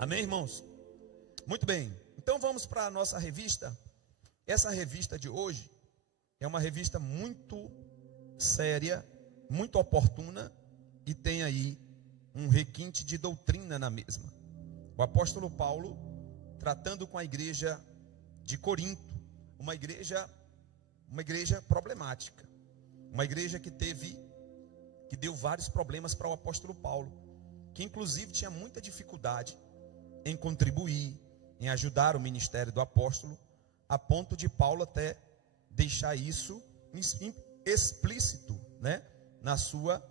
Amém, irmãos? Muito bem. Então vamos para a nossa revista. Essa revista de hoje é uma revista muito séria, muito oportuna e tem aí um requinte de doutrina na mesma. O apóstolo Paulo, tratando com a igreja de Corinto, uma igreja problemática, uma igreja que deu vários problemas para o apóstolo Paulo, que inclusive tinha muita dificuldade em contribuir, em ajudar o ministério do apóstolo, a ponto de Paulo até deixar isso explícito, né, na sua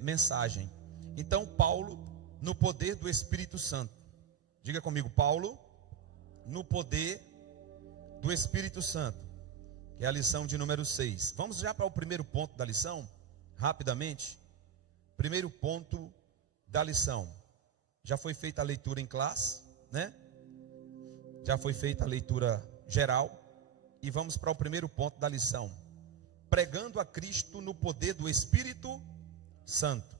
mensagem. Então Paulo, no poder do Espírito Santo, diga comigo, Paulo, no poder do Espírito Santo, que é a lição de número 6. Vamos já para o primeiro ponto da lição, rapidamente. Primeiro ponto da lição. Já foi feita a leitura em classe, né? Já foi feita a leitura geral. E vamos para o primeiro ponto da lição. Pregando a Cristo no poder do Espírito Santo.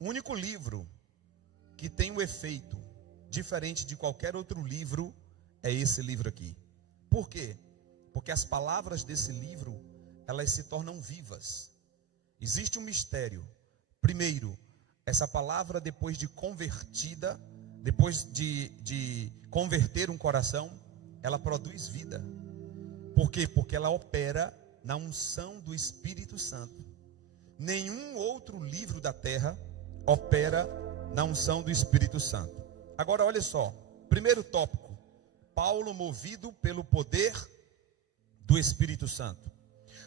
O único livro que tem um efeito diferente de qualquer outro livro é esse livro aqui. Por quê? Porque as palavras desse livro, elas se tornam vivas. Existe um mistério. Primeiro, essa palavra, depois de convertida, depois de converter um coração, ela produz vida. Por quê? Porque ela opera na unção do Espírito Santo. Nenhum outro livro da terra opera na unção do Espírito Santo. Agora olha só, primeiro tópico, Paulo movido pelo poder do Espírito Santo.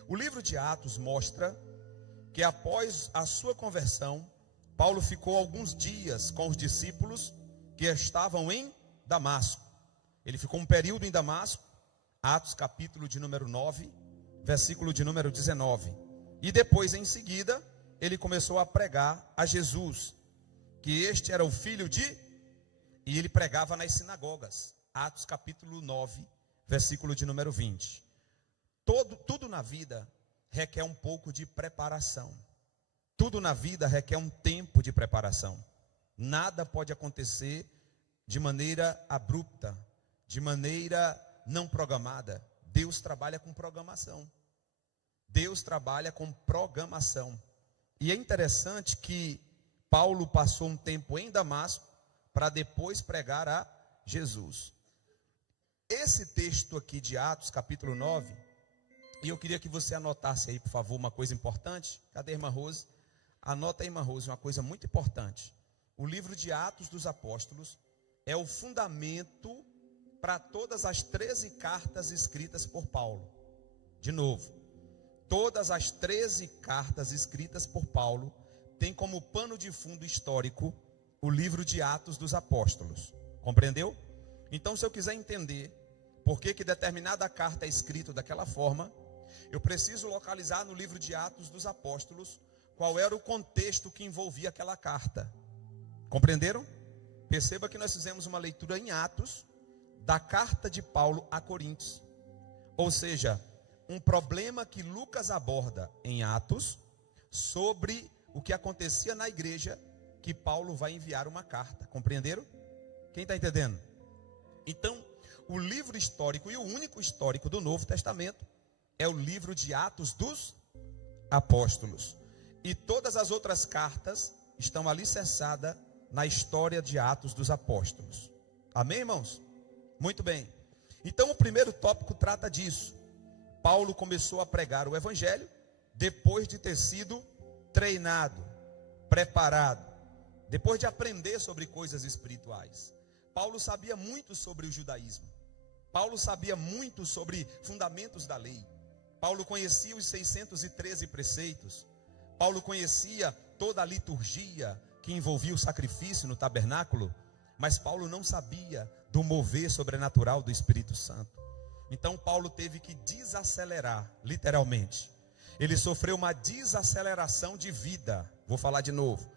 O livro de Atos mostra que após a sua conversão, Paulo ficou alguns dias com os discípulos que estavam em Damasco. Ele ficou um período em Damasco, Atos capítulo de número 9, versículo de número 19. E depois, em seguida, ele começou a pregar a Jesus, que este era o filho de... E ele pregava nas sinagogas. Atos capítulo 9, versículo de número 20. Tudo na vida requer um pouco de preparação. Tudo na vida requer um tempo de preparação. Nada pode acontecer de maneira abrupta, de maneira não programada. Deus trabalha com programação. Deus trabalha com programação. E é interessante que Paulo passou um tempo em Damasco para depois pregar a Jesus. Esse texto aqui de Atos, capítulo 9, e eu queria que você anotasse aí, por favor, uma coisa importante. Cadê a irmã Rose? Anota aí, irmã Rose, uma coisa muito importante. O livro de Atos dos Apóstolos é o fundamento para todas as 13 cartas escritas por Paulo. De novo, todas as 13 cartas escritas por Paulo têm como pano de fundo histórico o livro de Atos dos Apóstolos. Compreendeu? Então, se eu quiser entender por que determinada carta é escrita daquela forma, eu preciso localizar no livro de Atos dos Apóstolos qual era o contexto que envolvia aquela carta. Compreenderam? Perceba que nós fizemos uma leitura em Atos da carta de Paulo a Coríntios. Ou seja, um problema que Lucas aborda em Atos sobre o que acontecia na igreja, que Paulo vai enviar uma carta. Compreenderam? Quem está entendendo? Então, o livro histórico e o único histórico do Novo Testamento é o livro de Atos dos Apóstolos. E todas as outras cartas estão alicerçadas na história de Atos dos Apóstolos. Amém, irmãos? Muito bem. Então, o primeiro tópico trata disso. Paulo começou a pregar o evangelho depois de ter sido treinado, preparado, depois de aprender sobre coisas espirituais. Paulo sabia muito sobre o judaísmo. Paulo sabia muito sobre fundamentos da lei. Paulo conhecia os 613 preceitos. Paulo conhecia toda a liturgia que envolvia o sacrifício no tabernáculo. Mas Paulo não sabia do mover sobrenatural do Espírito Santo. Então Paulo teve que desacelerar, literalmente. Ele sofreu uma desaceleração de vida. Vou falar de novo.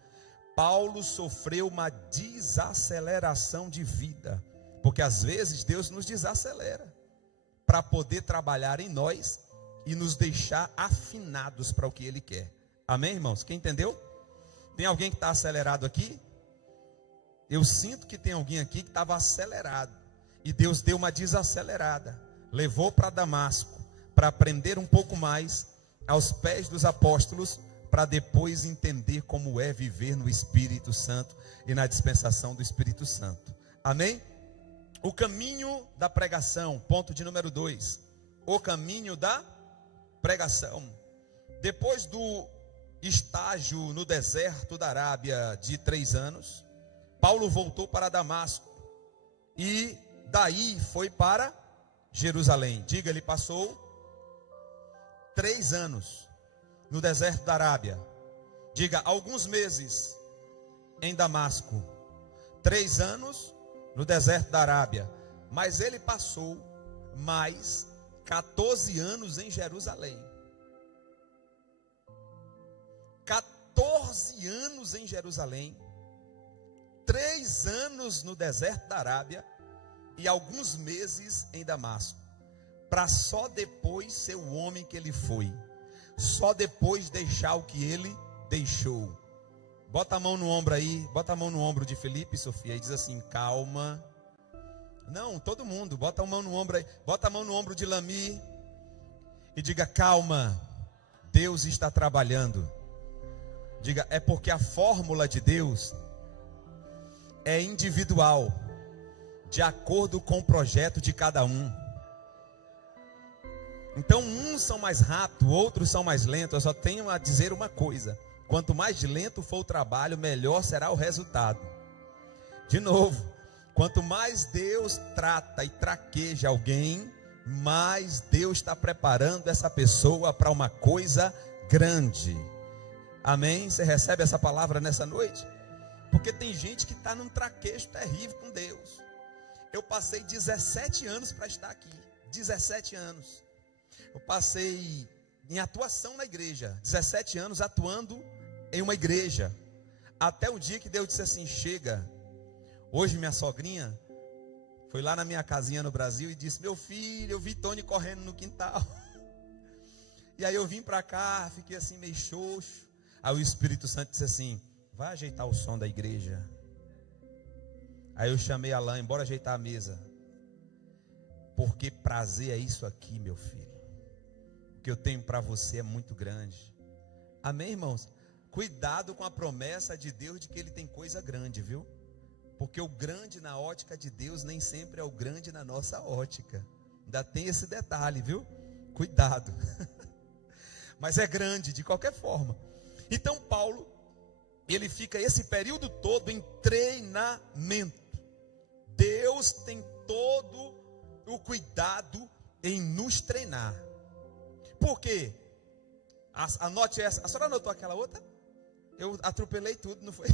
Paulo sofreu uma desaceleração de vida. Porque às vezes Deus nos desacelera para poder trabalhar em nós e nos deixar afinados para o que Ele quer. Amém, irmãos? Quem entendeu? Tem alguém que está acelerado aqui? Eu sinto que tem alguém aqui que estava acelerado, e Deus deu uma desacelerada, levou para Damasco, para aprender um pouco mais aos pés dos apóstolos, para depois entender como é viver no Espírito Santo e na dispensação do Espírito Santo. Amém? O caminho da pregação, ponto de número 2. O caminho da pregação. Depois do estágio no deserto da Arábia de 3 anos, Paulo voltou para Damasco e daí foi para Jerusalém. Diga, ele passou 3 anos no deserto da Arábia. Diga, alguns meses em Damasco. 3 anos no deserto da Arábia. Mas ele passou mais 14 anos em Jerusalém. 14 anos em Jerusalém. 3 anos no deserto da Arábia e alguns meses em Damasco, para só depois ser o homem que ele foi, só depois deixar o que ele deixou. Bota a mão no ombro aí, bota a mão no ombro de Felipe e Sofia e diz assim: calma. Não, todo mundo, bota a mão no ombro aí, bota a mão no ombro de Lami e diga: calma, Deus está trabalhando. Diga, é porque a fórmula de Deus é individual, de acordo com o projeto de cada um. Então uns são mais rápidos, outros são mais lentos. Eu só tenho a dizer uma coisa: quanto mais lento for o trabalho, melhor será o resultado. De novo, quanto mais Deus trata e traqueja alguém, mais Deus está preparando essa pessoa para uma coisa grande. Amém? Você recebe essa palavra nessa noite? Porque tem gente que está num traquejo terrível com Deus. Eu passei 17 anos para estar aqui. 17 anos. Eu passei em atuação na igreja. 17 anos atuando em uma igreja. Até o dia que Deus disse assim: chega. Hoje minha sogrinha foi lá na minha casinha no Brasil e disse: meu filho, eu vi Tony correndo no quintal. E aí eu vim para cá, fiquei assim meio xoxo. Aí o Espírito Santo disse assim: vai ajeitar o som da igreja. Aí eu chamei a Alain: bora ajeitar a mesa. Porque prazer é isso aqui, meu filho. O que eu tenho para você é muito grande. Amém, irmãos? Cuidado com a promessa de Deus de que Ele tem coisa grande, viu? Porque o grande na ótica de Deus nem sempre é o grande na nossa ótica. Ainda tem esse detalhe, viu? Cuidado. Mas é grande de qualquer forma. Então Paulo, ele fica esse período todo em treinamento. Deus tem todo o cuidado em nos treinar. Por quê? Anote essa. A senhora anotou aquela outra? Eu atropelei tudo, não foi?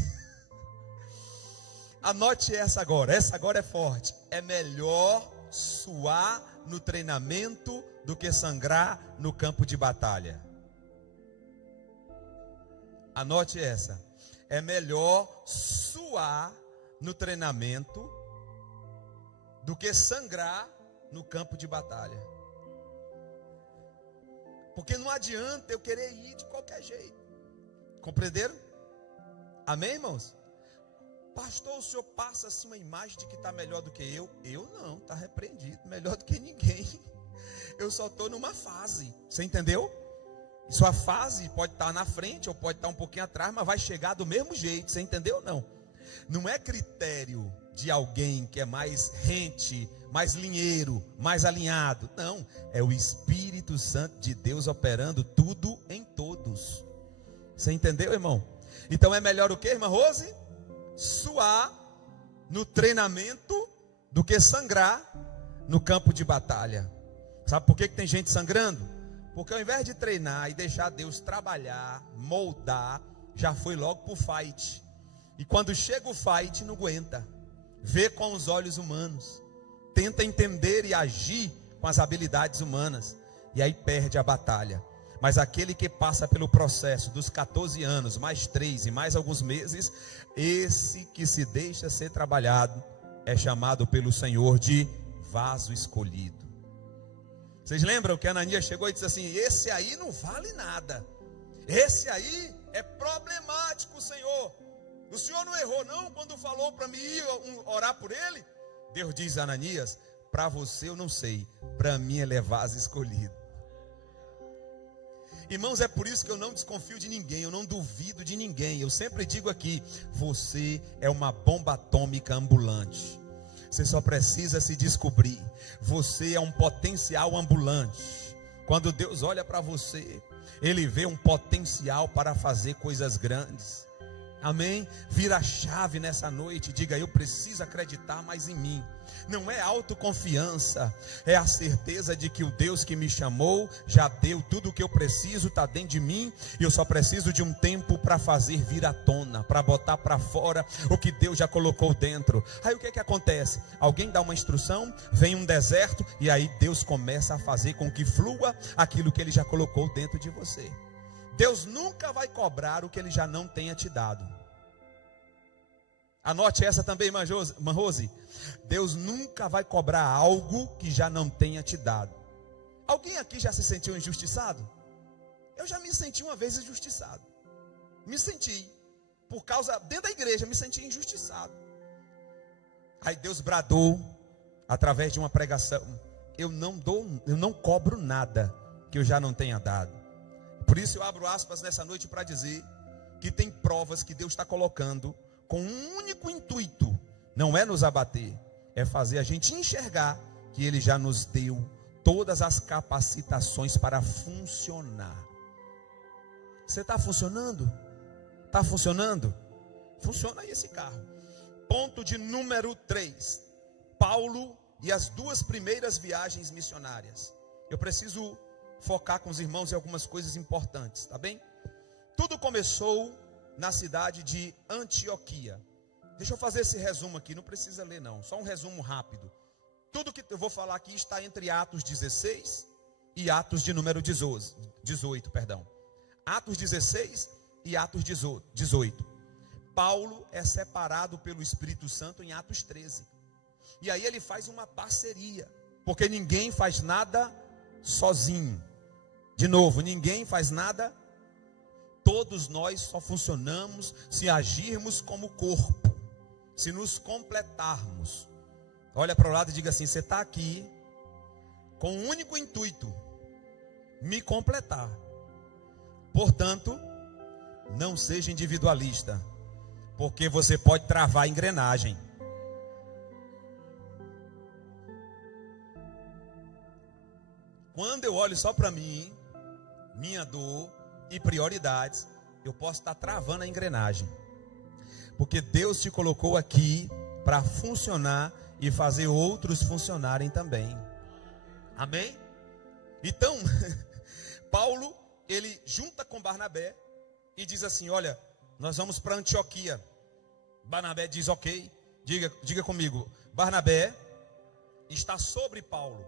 Anote essa agora. Essa agora é forte. É melhor suar no treinamento do que sangrar no campo de batalha. Anote essa. É melhor suar no treinamento do que sangrar no campo de batalha. Porque não adianta eu querer ir de qualquer jeito. Compreenderam? Amém, irmãos? Pastor, o senhor passa assim uma imagem de que está melhor do que eu? Eu não, está repreendido, melhor do que ninguém. Eu só estou numa fase, você entendeu? Sua fase pode estar na frente ou pode estar um pouquinho atrás, mas vai chegar do mesmo jeito, você entendeu ou não? Não é critério de alguém que é mais rente, mais linheiro, mais alinhado. Não, é o Espírito Santo de Deus operando tudo em todos. Você entendeu, irmão? Então é melhor o que, irmã Rose? Suar no treinamento do que sangrar no campo de batalha. Sabe por que tem gente sangrando? Porque ao invés de treinar e deixar Deus trabalhar, moldar, já foi logo para o fight. E quando chega o fight, não aguenta. Vê com os olhos humanos. Tenta entender e agir com as habilidades humanas. E aí perde a batalha. Mas aquele que passa pelo processo dos 14 anos, mais 3 e mais alguns meses, esse que se deixa ser trabalhado, é chamado pelo Senhor de vaso escolhido. Vocês lembram que Ananias chegou e disse assim: esse aí não vale nada. Esse aí é problemático, Senhor. O senhor não errou não quando falou para mim ir orar por ele? Deus diz a Ananias: para você eu não sei, para mim é vaso escolhido. Irmãos, é por isso que eu não desconfio de ninguém, eu não duvido de ninguém. Eu sempre digo aqui: você é uma bomba atômica ambulante. Você só precisa se descobrir. Você é um potencial ambulante. Quando Deus olha para você, Ele vê um potencial para fazer coisas grandes. Amém? Vira a chave nessa noite. Diga: eu preciso acreditar mais em mim. Não é autoconfiança, é a certeza de que o Deus que me chamou já deu tudo o que eu preciso, está dentro de mim, e eu só preciso de um tempo para fazer vir à tona, para botar para fora o que Deus já colocou dentro. Aí o que acontece? Alguém dá uma instrução, vem um deserto, e aí Deus começa a fazer com que flua aquilo que Ele já colocou dentro de você. Deus nunca vai cobrar o que Ele já não tenha te dado. Anote essa também, irmã Rose. Deus nunca vai cobrar algo que já não tenha te dado. Alguém aqui já se sentiu injustiçado? Eu já me senti uma vez injustiçado. Me senti. Por causa, dentro da igreja, me senti injustiçado. Aí Deus bradou, através de uma pregação: eu não cobro nada que eu já não tenha dado. Por isso eu abro aspas nessa noite para dizer que tem provas que Deus está colocando com um único intuito: não é nos abater, é fazer a gente enxergar que Ele já nos deu todas as capacitações para funcionar. Você está funcionando? Está funcionando? Funciona aí esse carro. Ponto de número 3. Paulo e as 2 primeiras viagens missionárias. Eu preciso focar com os irmãos em algumas coisas importantes, tá bem? Tudo começou na cidade de Antioquia. Deixa eu fazer esse resumo aqui, não precisa ler não, só um resumo rápido. Tudo que eu vou falar aqui está entre Atos 16 e Atos de número 18, perdão. Atos 16 e Atos 18. Paulo é separado pelo Espírito Santo em Atos 13. E aí ele faz uma parceria, porque ninguém faz nada sozinho. De novo, ninguém faz nada. Todos nós só funcionamos se agirmos como corpo, se nos completarmos. Olha para o lado e diga assim: você está aqui com um único intuito: me completar. Portanto, não seja individualista, porque você pode travar a engrenagem. Quando eu olho só para mim, minha dor e prioridades, eu posso estar travando a engrenagem. Porque Deus te colocou aqui para funcionar e fazer outros funcionarem também. Amém? Então, Paulo, ele junta com Barnabé e diz assim: olha, nós vamos para Antioquia. Barnabé diz: ok. Diga comigo: Barnabé está sobre Paulo.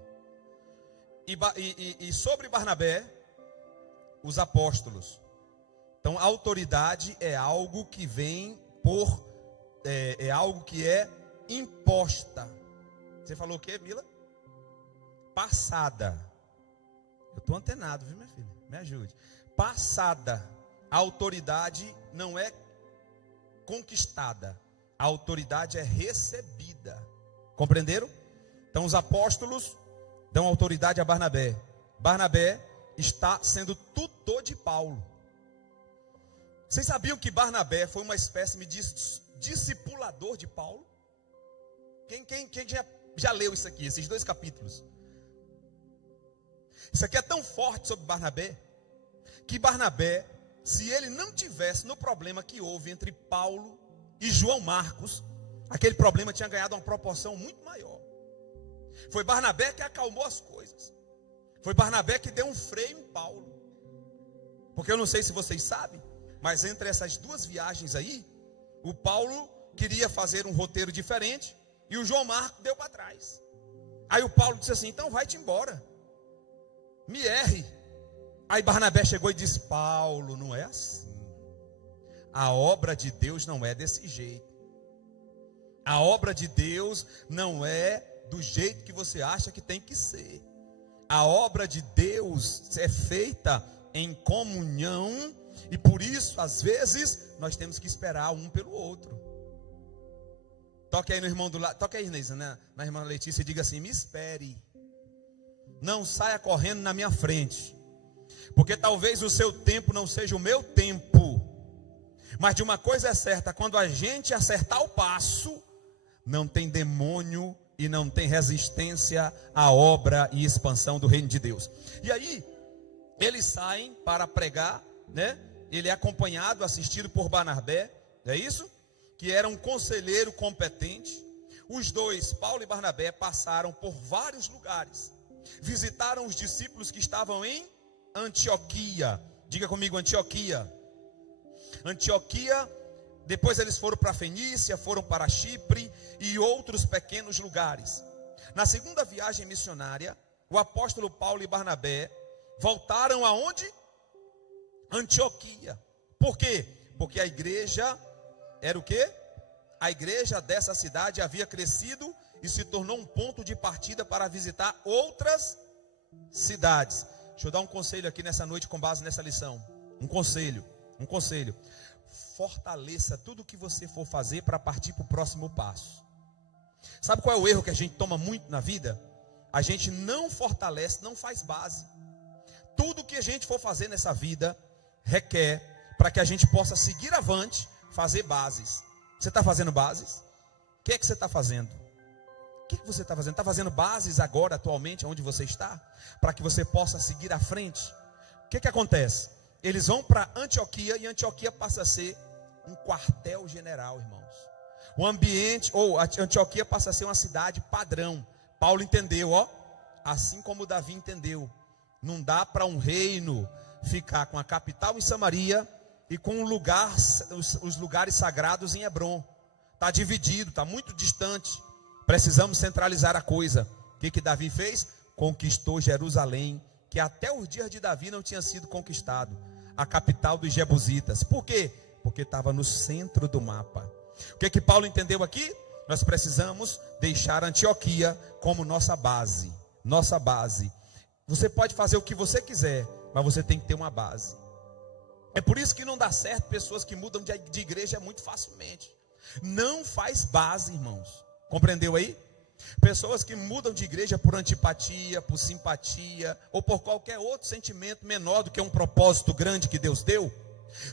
E sobre Barnabé, os apóstolos. Então, a autoridade é algo que vem é algo que é imposta. Você falou o quê, Mila? Passada. Eu estou antenado, viu, minha filha? Me ajude. Passada. A autoridade não é conquistada. A autoridade é recebida. Compreenderam? Então, os apóstolos dão autoridade a Barnabé. Barnabé está sendo tutor de Paulo. Vocês sabiam que Barnabé foi uma espécie de discipulador de Paulo? Quem já leu isso aqui, esses 2 capítulos? Isso aqui é tão forte sobre Barnabé, que Barnabé, se ele não tivesse no problema que houve entre Paulo e João Marcos, aquele problema tinha ganhado uma proporção muito maior. Foi Barnabé que acalmou as coisas. Foi Barnabé que deu um freio em Paulo. Porque eu não sei se vocês sabem, mas entre essas 2 viagens aí, o Paulo queria fazer um roteiro diferente e o João Marcos deu para trás. Aí o Paulo disse assim: então vai-te embora, me erre. Aí Barnabé chegou e disse: Paulo, não é assim. A obra de Deus não é desse jeito. A obra de Deus não é do jeito que você acha que tem que ser. A obra de Deus é feita em comunhão E por isso, às vezes, nós temos que esperar um pelo outro. Toque aí no irmão do lado, toque aí, Inês, né? Na irmã Letícia, e diga assim: me espere. Não saia correndo na minha frente. Porque talvez o seu tempo não seja o meu tempo. Mas de uma coisa é certa: quando a gente acertar o passo, não tem demônio e não tem resistência à obra e expansão do reino de Deus. E aí, eles saem para pregar, né? Ele é acompanhado, assistido por Barnabé, é isso? Que era um conselheiro competente. Os dois, Paulo e Barnabé, passaram por vários lugares. Visitaram os discípulos que estavam em Antioquia. Diga comigo, Antioquia. Antioquia. Depois eles foram para Fenícia, foram para Chipre e outros pequenos lugares. Na segunda viagem missionária, o apóstolo Paulo e Barnabé voltaram aonde? Antioquia. Por quê? Porque a igreja era o quê? A igreja dessa cidade havia crescido e se tornou um ponto de partida para visitar outras cidades. Deixa eu dar um conselho aqui nessa noite com base nessa lição. Um conselho. Fortaleça tudo o que você for fazer para partir para o próximo passo. Sabe qual é o erro que a gente toma muito na vida? A gente não fortalece, não faz base. Tudo que a gente for fazer nessa vida requer, para que a gente possa seguir avante, fazer bases. Você está fazendo bases? O que é que você está fazendo? O que você está fazendo? Está fazendo bases agora, atualmente, onde você está? Para que você possa seguir à frente? O que acontece? Eles vão para Antioquia e Antioquia passa a ser um quartel general, irmãos. O ambiente, ou Antioquia passa a ser uma cidade padrão. Paulo entendeu, assim como Davi entendeu. Não dá para um reino ficar com a capital em Samaria e com os lugares sagrados em Hebrom. Está dividido, está muito distante. Precisamos centralizar a coisa. O que Davi fez? Conquistou Jerusalém, que até os dias de Davi não tinha sido conquistado. A capital dos Jebusitas. Por quê? Porque estava no centro do mapa. O que Paulo entendeu aqui? Nós precisamos deixar Antioquia como nossa base. Nossa base. Você pode fazer o que você quiser, mas você tem que ter uma base. É por isso que não dá certo pessoas que mudam de igreja muito facilmente. Não faz base, irmãos. Compreendeu aí? Pessoas que mudam de igreja por antipatia, por simpatia, ou por qualquer outro sentimento menor do que um propósito grande que Deus deu,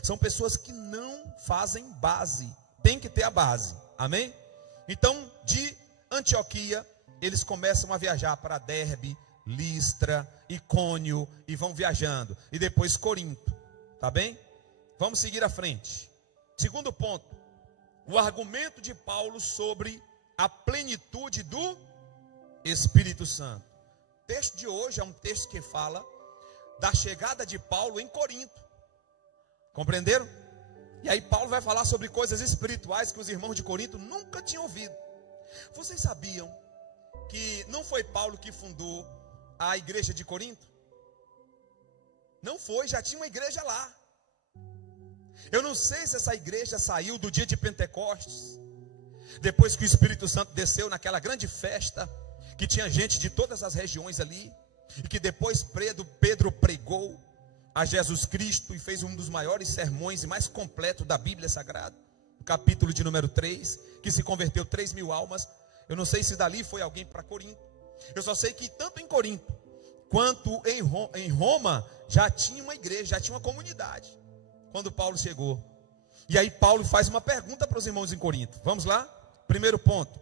são pessoas que não fazem base. Tem que ter a base, amém? Então, de Antioquia, eles começam a viajar para Derbe, Listra, Icônio, e vão viajando, e depois Corinto, tá bem? Vamos seguir à frente. Segundo ponto, o argumento de Paulo sobre a plenitude do Espírito Santo. O texto de hoje é um texto que fala da chegada de Paulo em Corinto. Compreenderam? E aí Paulo vai falar sobre coisas espirituais que os irmãos de Corinto nunca tinham ouvido. Vocês sabiam que não foi Paulo que fundou a igreja de Corinto? Não foi, já tinha uma igreja lá. Eu não sei se essa igreja saiu do dia de Pentecostes, depois que o Espírito Santo desceu naquela grande festa, que tinha gente de todas as regiões ali, e que depois Pedro pregou a Jesus Cristo e fez um dos maiores sermões e mais completo da Bíblia Sagrada, o capítulo de número 3, que se converteu 3.000 almas. Eu não sei se dali foi alguém para Corinto. Eu só sei que tanto em Corinto quanto em Roma já tinha uma igreja, já tinha uma comunidade quando Paulo chegou. E aí Paulo faz uma pergunta para os irmãos em Corinto. Vamos lá? Primeiro ponto.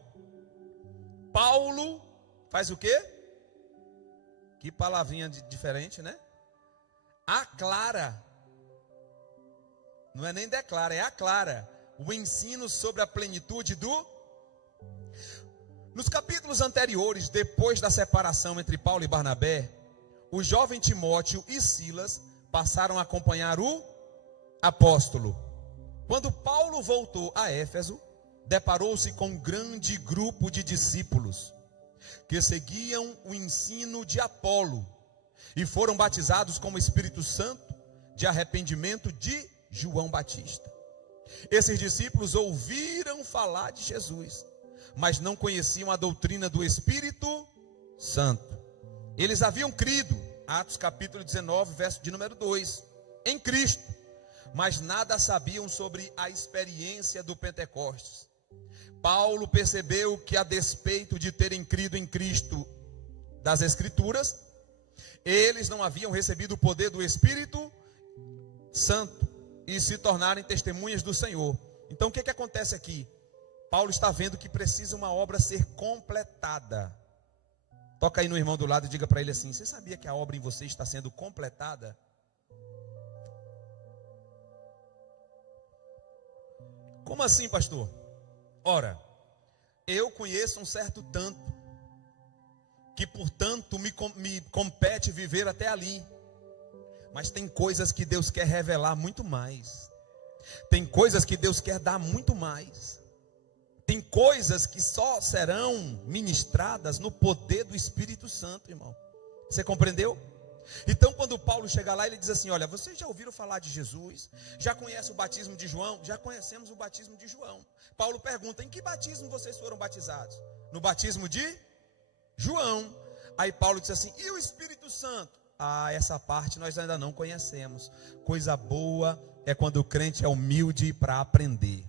Paulo faz o quê? Que palavrinha diferente, né? Aclara. Não é nem declara, é aclara o ensino sobre a plenitude do... Nos capítulos anteriores, depois da separação entre Paulo e Barnabé, o jovem Timóteo e Silas passaram a acompanhar o apóstolo. Quando Paulo voltou a Éfeso, deparou-se com um grande grupo de discípulos que seguiam o ensino de Apolo e foram batizados com o Espírito Santo de arrependimento de João Batista. Esses discípulos ouviram falar de Jesus, mas não conheciam a doutrina do Espírito Santo. Eles haviam crido, Atos capítulo 19, verso de número 2, em Cristo, mas nada sabiam sobre a experiência do Pentecostes. Paulo percebeu que, a despeito de terem crido em Cristo das Escrituras, eles não haviam recebido o poder do Espírito Santo e se tornarem testemunhas do Senhor. Então o que acontece aqui? Paulo está vendo que precisa uma obra ser completada. Toca aí no irmão do lado e diga para ele assim: você sabia que a obra em você está sendo completada? Como assim, pastor? Ora, eu conheço um certo tanto, que portanto me compete viver até ali. Mas tem coisas que Deus quer revelar muito mais. Tem coisas que Deus quer dar muito mais. Tem coisas que só serão ministradas no poder do Espírito Santo, irmão. Você compreendeu? Então, quando Paulo chega lá, ele diz assim: olha, vocês já ouviram falar de Jesus? Já conhecem o batismo de João? Já conhecemos o batismo de João. Paulo pergunta: em que batismo vocês foram batizados? No batismo de João. Aí Paulo diz assim: e o Espírito Santo? Ah, essa parte nós ainda não conhecemos. Coisa boa é quando o crente é humilde para aprender.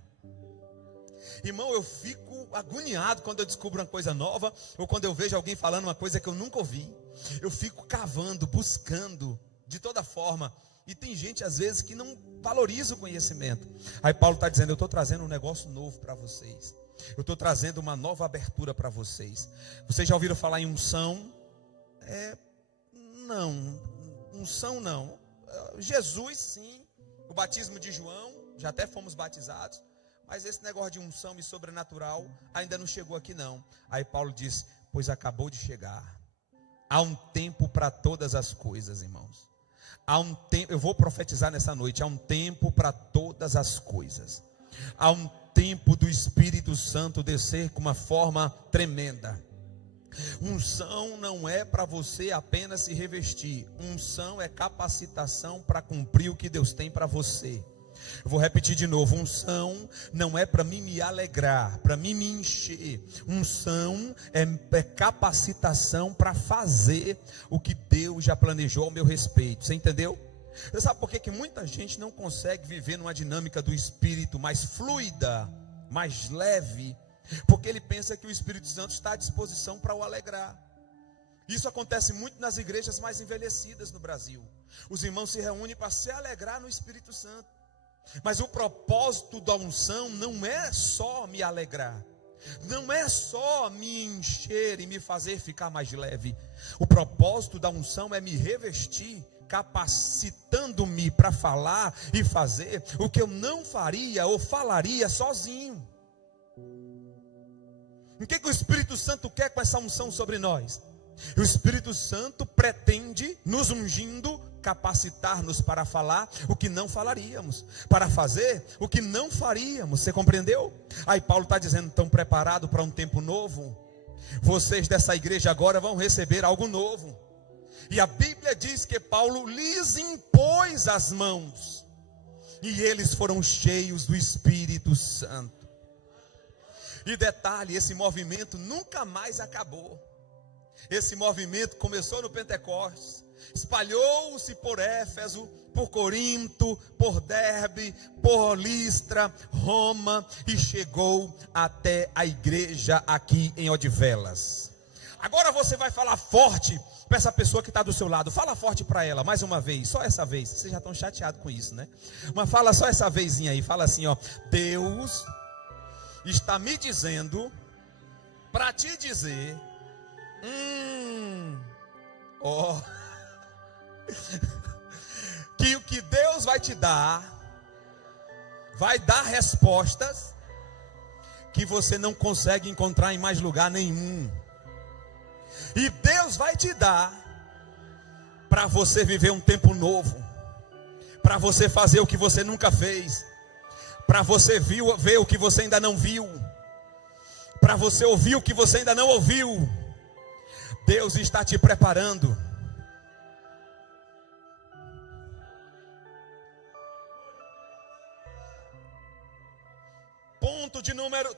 Irmão, eu fico agoniado quando eu descubro uma coisa nova, ou quando eu vejo alguém falando uma coisa que eu nunca ouvi. Eu fico cavando, buscando, de toda forma. E tem gente às vezes que não valoriza o conhecimento. Aí Paulo está dizendo: eu estou trazendo um negócio novo para vocês. Eu estou trazendo uma nova abertura para vocês. Vocês já ouviram falar em unção? Não, unção não. Jesus sim, o batismo de João, já até fomos batizados. Mas esse negócio de unção e sobrenatural ainda não chegou aqui não. Aí Paulo diz: pois acabou de chegar. Há um tempo para todas as coisas, irmãos. Há um tempo, eu vou profetizar nessa noite. Há um tempo para todas as coisas. Há um tempo do Espírito Santo descer com uma forma tremenda. Unção não é para você apenas se revestir. Unção é capacitação para cumprir o que Deus tem para você. Eu vou repetir de novo: unção não é para mim me alegrar, para mim me encher. Unção é capacitação para fazer o que Deus já planejou ao meu respeito. Você entendeu? Você sabe por que muita gente não consegue viver numa dinâmica do Espírito mais fluida, mais leve? Porque ele pensa que o Espírito Santo está à disposição para o alegrar. Isso acontece muito nas igrejas mais envelhecidas no Brasil. Os irmãos se reúnem para se alegrar no Espírito Santo. Mas o propósito da unção não é só me alegrar, não é só me encher e me fazer ficar mais leve. O propósito da unção é me revestir, capacitando-me para falar e fazer o que eu não faria ou falaria sozinho. O que o Espírito Santo quer com essa unção sobre nós? O Espírito Santo pretende, nos ungindo, capacitar-nos para falar o que não falaríamos, para fazer o que não faríamos. Você compreendeu? Aí Paulo está dizendo: estão preparados para um tempo novo? Vocês dessa igreja agora vão receber algo novo. E a Bíblia diz que Paulo lhes impôs as mãos, e eles foram cheios do Espírito Santo. E detalhe, esse movimento nunca mais acabou. Esse movimento começou no Pentecostes, espalhou-se por Éfeso, por Corinto, por Derbe, por Listra, Roma, e chegou até a igreja aqui em Odivelas. Agora você vai falar forte para essa pessoa que está do seu lado. Fala forte para ela, mais uma vez, só essa vez. Vocês já estão chateados com isso, né? Mas fala só essa vezinha aí, fala assim, ó: Deus está me dizendo para te dizer, que o que Deus vai te dar, vai dar respostas que você não consegue encontrar em mais lugar nenhum. E Deus vai te dar para você viver um tempo novo, para você fazer o que você nunca fez, para você ver o que você ainda não viu, para você ouvir o que você ainda não ouviu. Deus está te preparando.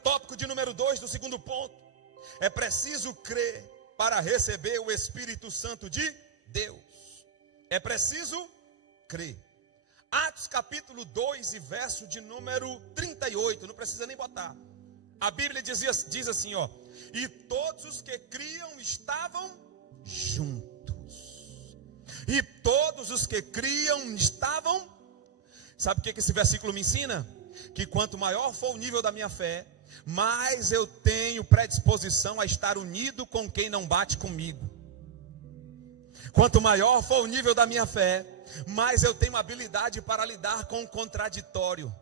Tópico de número 2 do segundo ponto: é preciso crer para receber o Espírito Santo de Deus. É preciso crer. Atos capítulo 2 e verso de número 38, não precisa nem botar. A Bíblia diz assim, ó: e todos os que criam estavam juntos. E todos os que criam estavam. Sabe o que esse versículo me ensina? Que quanto maior for o nível da minha fé, mais eu tenho predisposição a estar unido com quem não bate comigo. Quanto maior for o nível da minha fé, mais eu tenho habilidade para lidar com o contraditório.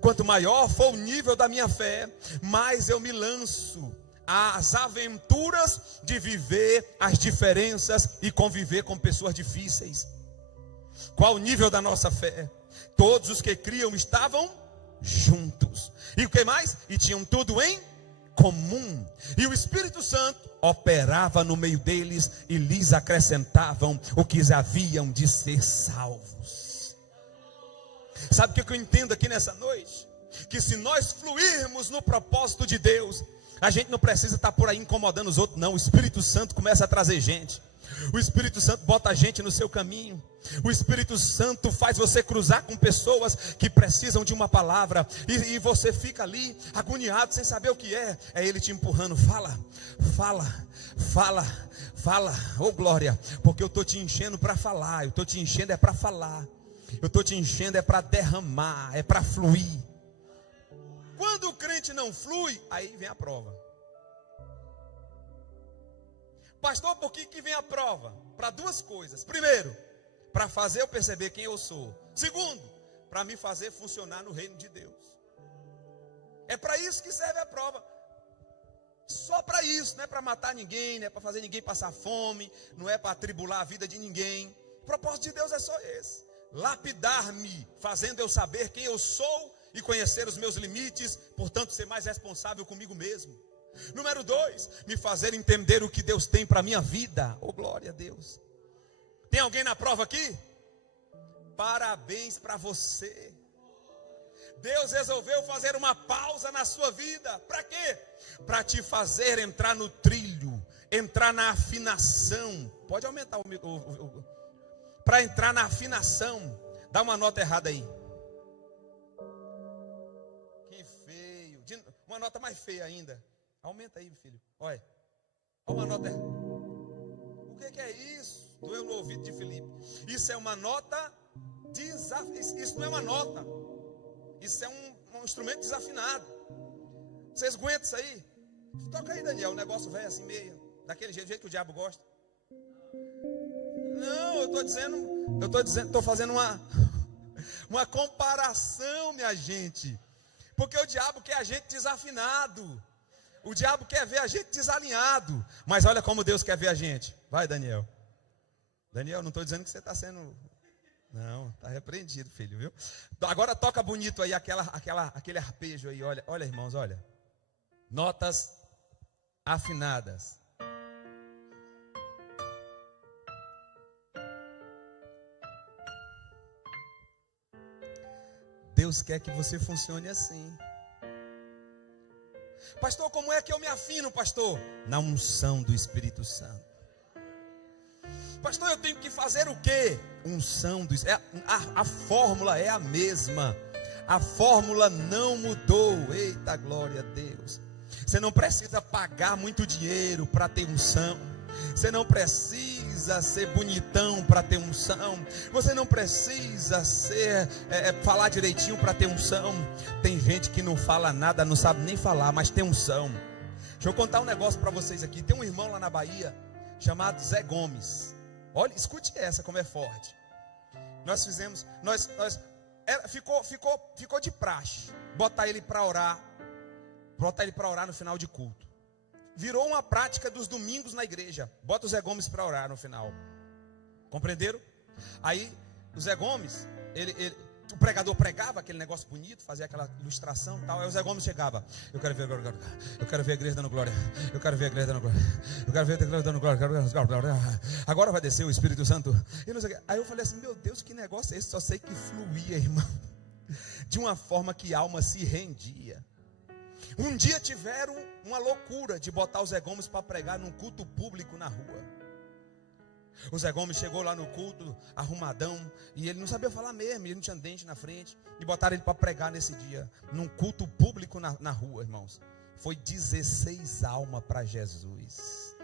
Quanto maior for o nível da minha fé, mais eu me lanço às aventuras de viver as diferenças e conviver com pessoas difíceis. Qual o nível da nossa fé? Todos os que criam estavam juntos. E o que mais? E tinham tudo em comum. E o Espírito Santo operava no meio deles e lhes acrescentavam o que haviam de ser salvos. Sabe o que eu entendo aqui nessa noite? Que se nós fluirmos no propósito de Deus, a gente não precisa estar por aí incomodando os outros, não. O Espírito Santo começa a trazer gente. O Espírito Santo bota a gente no seu caminho. O Espírito Santo faz você cruzar com pessoas que precisam de uma palavra, e você fica ali agoniado sem saber o que é. É Ele te empurrando. Fala, fala, fala, fala. Oh glória, porque eu estou te enchendo para falar. Eu estou te enchendo é para falar. Eu estou te enchendo é para derramar, é para fluir. Quando o crente não flui, aí vem a prova. Pastor, por que vem a prova? Para duas coisas. Primeiro, para fazer eu perceber quem eu sou. Segundo, para me fazer funcionar no reino de Deus. É para isso que serve a prova. Só para isso, não é para matar ninguém, não é para fazer ninguém passar fome, não é para atribular a vida de ninguém. O propósito de Deus é só esse: lapidar-me, fazendo eu saber quem eu sou e conhecer os meus limites, portanto ser mais responsável comigo mesmo. Número 2, me fazer entender o que Deus tem para a minha vida. Oh glória a Deus. Tem alguém na prova aqui? Parabéns para você. Deus resolveu fazer uma pausa na sua vida. Para quê? Para te fazer entrar no trilho, entrar na afinação. Pode aumentar para entrar na afinação. Dá uma nota errada aí. Que feio. Uma nota mais feia ainda. Aumenta aí, filho. Olha. Olha uma nota. O que é isso? Doeu no ouvido de Felipe. Isso é uma nota Isso não é uma nota. Isso é um instrumento desafinado. Vocês aguentam isso aí? Toca aí, Daniel. O negócio velho assim meio. Daquele jeito, do jeito que o diabo gosta. Não, eu estou fazendo uma comparação, minha gente. Porque o diabo quer a gente desafinado. O diabo quer ver a gente desalinhado. Mas olha como Deus quer ver a gente. Vai, Daniel. Daniel, não estou dizendo que você está sendo... Não, está repreendido, filho, viu? Agora toca bonito aí aquele arpejo aí. Olha, irmãos, olha. Notas afinadas. Deus quer que você funcione assim. Pastor, como é que eu me afino, pastor? Na unção do Espírito Santo. Pastor, eu tenho que fazer o quê? Unção do Espírito. A fórmula é a mesma. A fórmula não mudou. Eita, glória a Deus. Você não precisa pagar muito dinheiro para ter unção. Você não precisa ser bonitão para ter unção. Você não precisa falar direitinho para ter unção. Tem gente que não fala nada, não sabe nem falar, mas tem unção. Deixa eu contar um negócio para vocês aqui. Tem um irmão lá na Bahia chamado Zé Gomes. Olha, escute essa como é forte. Nós fizemos, ficou de praxe botar ele para orar no final de culto. Virou uma prática dos domingos na igreja. Bota o Zé Gomes para orar no final. Compreenderam? Aí o Zé Gomes, o pregador pregava aquele negócio bonito, fazia aquela ilustração e tal. Aí o Zé Gomes chegava: eu quero ver a igreja dando glória. Eu quero ver a igreja dando glória. Eu quero ver a igreja dando glória. Agora vai descer o Espírito Santo. E não sei o quê. Aí eu falei assim: meu Deus, que negócio é esse? Só sei que fluía, irmão, de uma forma que a alma se rendia. Um dia tiveram uma loucura de botar o Zé Gomes para pregar num culto público na rua. O Zé Gomes chegou lá no culto, arrumadão, e ele não sabia falar mesmo, ele não tinha dente na frente. E botaram ele para pregar nesse dia, num culto público na rua, irmãos. Foi 16 almas para Jesus.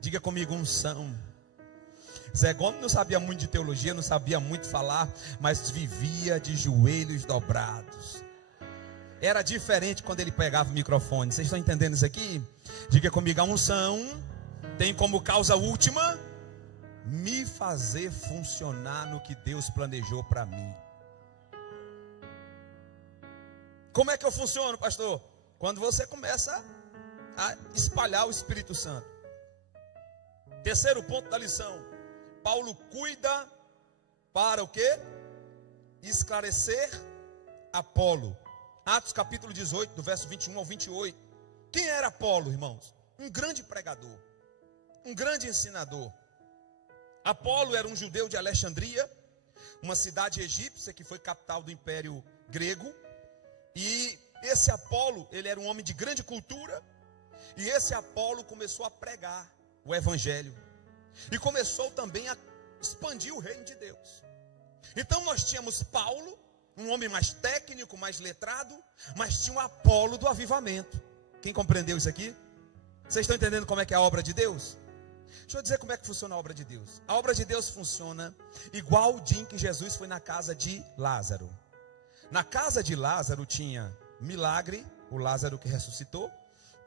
Diga comigo, unção. Zé Gomes não sabia muito de teologia, não sabia muito falar, mas vivia de joelhos dobrados. Era diferente quando ele pegava o microfone. Vocês estão entendendo isso aqui? Diga comigo, a unção tem como causa última me fazer funcionar no que Deus planejou para mim. Como é que eu funciono, pastor? Quando você começa a espalhar o Espírito Santo. Terceiro ponto da lição. Paulo cuida para o quê? Esclarecer Apolo. Atos capítulo 18, do verso 21 ao 28. Quem era Apolo, irmãos? Um grande pregador, um grande ensinador. Apolo era um judeu de Alexandria, uma cidade egípcia que foi capital do Império Grego. E esse Apolo, ele era um homem de grande cultura. E esse Apolo começou a pregar o evangelho. E começou também a expandir o reino de Deus. Então nós tínhamos Paulo, um homem mais técnico, mais letrado, mas tinha o Apolo do avivamento. Quem compreendeu isso aqui? Vocês estão entendendo como é que é a obra de Deus? Deixa eu dizer como é que funciona a obra de Deus. A obra de Deus funciona igual o dia em que Jesus foi na casa de Lázaro. Na casa de Lázaro tinha milagre, o Lázaro que ressuscitou,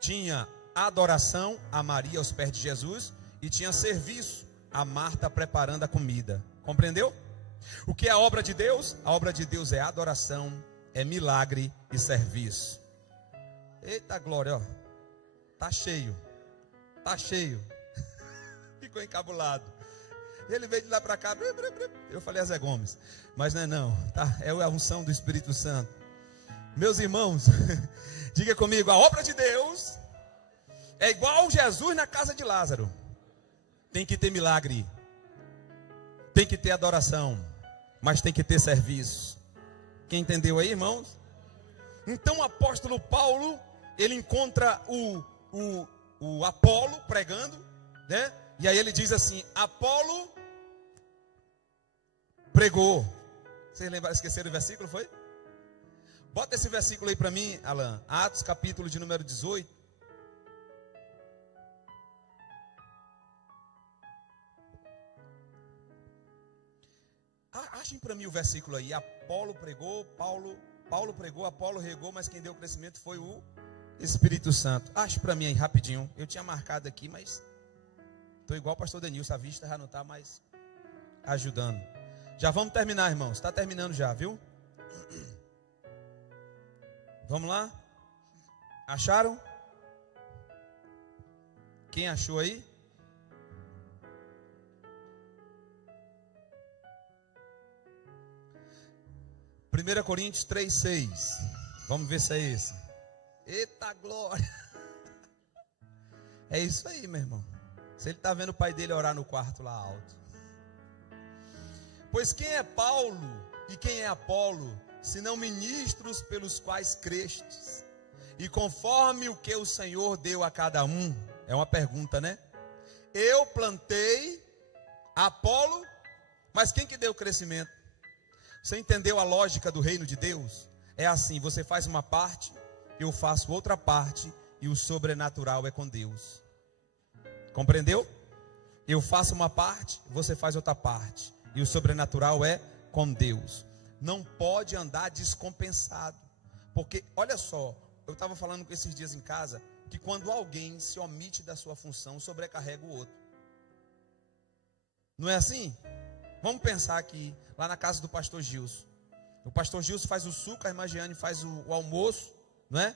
tinha adoração a Maria aos pés de Jesus e tinha serviço, a Marta preparando a comida. Compreendeu? O que é a obra de Deus? A obra de Deus é adoração, é milagre e serviço. Eita glória, ó. Tá cheio. Tá cheio. Ficou encabulado. Ele veio de lá para cá. Eu falei a Zé Gomes. Mas não é não. Tá? É a unção do Espírito Santo. Meus irmãos, diga comigo. A obra de Deus é igual Jesus na casa de Lázaro. Tem que ter milagre. Tem que ter adoração. Mas tem que ter serviço. Quem entendeu aí, irmãos? Então o apóstolo Paulo, ele encontra o Apolo pregando, né? E aí ele diz assim: Apolo pregou. Vocês lembram, esqueceram o versículo, foi? Bota esse versículo aí para mim, Alan. Atos capítulo de número 18. Achem para mim o versículo aí. Apolo pregou, Paulo pregou, Apolo regou, mas quem deu o crescimento foi o Espírito Santo. Ache para mim aí rapidinho. Eu tinha marcado aqui, mas estou igual o pastor Denilson, a vista já não está mais ajudando. Já vamos terminar, irmãos. Está terminando já, viu? Vamos lá? Acharam? Quem achou aí? Primeira Coríntios 3:6. Vamos ver se é esse. Eita glória. É isso aí, meu irmão. Se ele está vendo o pai dele orar no quarto lá alto. Pois quem é Paulo e quem é Apolo, senão ministros pelos quais crestes, e conforme o que o Senhor deu a cada um? É uma pergunta, né? Eu plantei, Apolo, mas quem que deu o crescimento? Você entendeu a lógica do reino de Deus? É assim, você faz uma parte, eu faço outra parte, e o sobrenatural é com Deus. Compreendeu? Eu faço uma parte, você faz outra parte, e o sobrenatural é com Deus. Não pode andar descompensado, porque olha só, eu estava falando com esses dias em casa, que quando alguém se omite da sua função, sobrecarrega o outro. Não é assim? Vamos pensar aqui, lá na casa do pastor Gilson. O pastor Gilson faz o suco, a irmã Giane faz o almoço, não é?